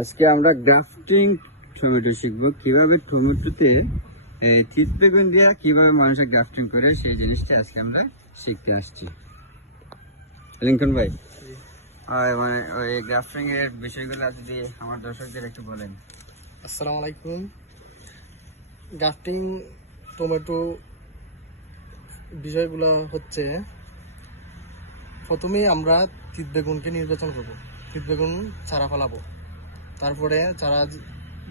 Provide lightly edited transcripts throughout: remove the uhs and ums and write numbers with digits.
আজকে আমরা grafting tomato শিখবো, কিভাবে টমেটোতে তিত বেগুন দিয়া কিভাবে মানুষের গ্রাফটিং করে সেই জিনিসটা আজকে আমরা শিখতে আসছি। লিঙ্কন ভাই, মানে ওই গ্রাফটিং এর বিষয়গুলো যদি আমার দর্শকদের একটু বলেন। আসসালামু আলাইকুম। গ্রাফটিং টমেটো বিষয়গুলো হচ্ছে, প্রথমেই আমরা তিত বেগুনকে নির্বাচন করব, তিত বেগুন চারা ফেলাবো, তারপরে চারা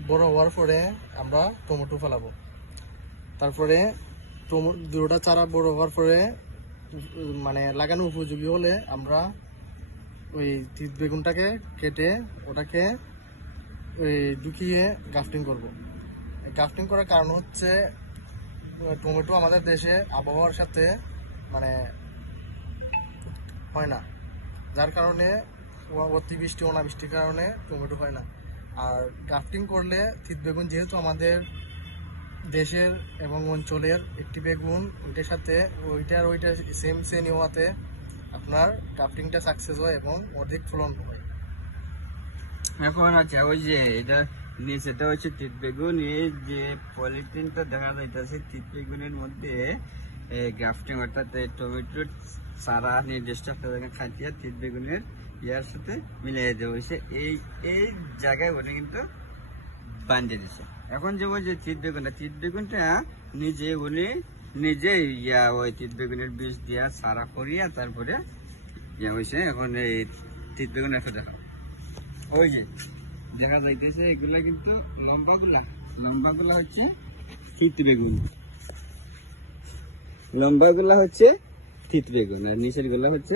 বড় হওয়ার পরে আমরা টমেটো ফেলাবো, তারপরে দুটোটা চারা বড় হওয়ার পরে মানে লাগানো উপযোগী হলে আমরা ওই তিত বেগুনটাকে কেটে ওটাকে ওই ঢুকিয়ে গ্রাফটিং করব। গ্রাফটিং করার কারণ হচ্ছে টমেটো আমাদের দেশে আবহাওয়ার সাথে মানে হয় না, যার কারণে অতিবৃষ্টি অনাবৃষ্টির কারণে টমেটো হয় না। আর গ্রাফটিং করলে তিত বেগুন যেহেতু আমাদের দেশের এবং অঞ্চলের একটি বেগুন, ওইটার সাথে ওইটা সেম শ্রেণী হওয়াতে আপনার গ্রাফটিংটা সাকসেস হয় এবং অধিক ফলন হয়। এখন আচ্ছা, ওই যে এটা সেটা হচ্ছে তিত বেগুন, এই যে পলিথিনটা দেখা যাইতেছে তিত বেগুনের মধ্যে গ্রাফটিং অর্থাৎ টমেটোর চারা নির্দিষ্ট একটা জায়গায় খাটিয়ে তিত বেগুনের ইয়ার সাথে মিলিয়ে দেওয়া হয়েছে, এই জায়গায় ওটা কিন্তু বাঁধে দিচ্ছে। এখন যে ওই যে তিত বেগুনটা নিজে ওই তিত বেগুনের বীজ দিয়া চারা করিয়া তারপরে ইয়া হয়েছে। এখন এই তিত বেগুন একটা দেখা, ওই যে দেখা যাইতেছে এগুলা কিন্তু লম্বাগুলা হচ্ছে তিত বেগুন, লম্বাগুলা হচ্ছে তিত বেগুন, আর নিচের গুলা হচ্ছে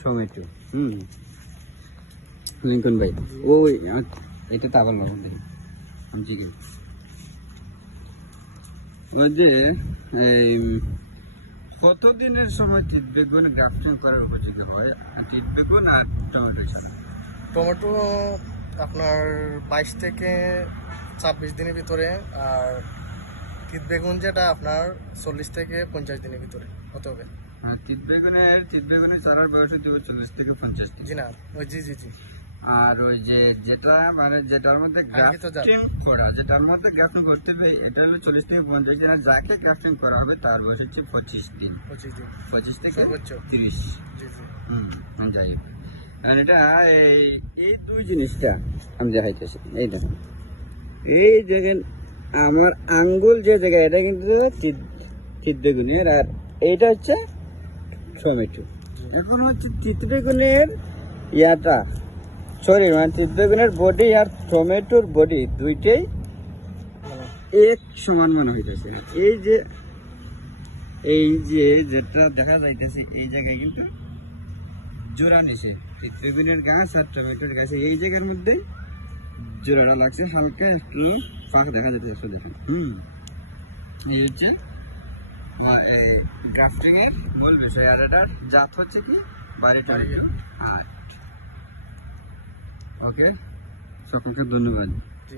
টমেটো। লিঙ্কন ভাই, ওই এটা তো আবার লবণ দেখি যে কতদিনের সময় তিত বেগুন গ্রাফটিং করার উপযোগী হয়? তিত বেগুন আর টমেটো ছাড়া টমেটো আপনার 22 থেকে 26 দিনের ভিতরে, আর তিত বেগুন যেটা আপনার 40 থেকে 50 দিনের ভিতরে হতে হবে। তিত বেগুনের চারার বয়স হচ্ছে 40 থেকে 50 দিন। জি না, ওই জি। আর ওই যে যেটার মধ্যে গ্রাফটিং করতে হবে এটা হলো 40 থেকে 50 দিন, আর যাকে গ্রাফটিং করা হবে তার বয়স হচ্ছে 25 দিন, 25 থেকে সর্বোচ্চ 30। যাই হোক, এটা এই দুই জিনিসটা আমি দেখাইতেছি। এই দেখুন, এই জায়গায় আমার আঙ্গুল যে জায়গায়, এটা কিন্তু তিত বেগুনের, আর এইটা হচ্ছে টমেটো। এখন হচ্ছে তিত বেগুনের মানে তিত বেগুনের বডি আর টমেটোর বডি দুইটাই এক সমান মনে হইতেছে। এই যে যেটা দেখা যাইতেছে এই জায়গায় কিন্তু জোড়া নিছে, তিত বেগুনের গাছ আর টমেটোর গাছে এই জায়গার মধ্যে জোড়াটা লাগছে, হালকা একটু ফাঁকা দেখা যাচ্ছে। দেখুন, এই হচ্ছে গ্রাফটিং এর মূল বিষয়। আর এটার জাত হচ্ছে কি বাড়ি টমেটো। ওকে, সকলকে ধন্যবাদ।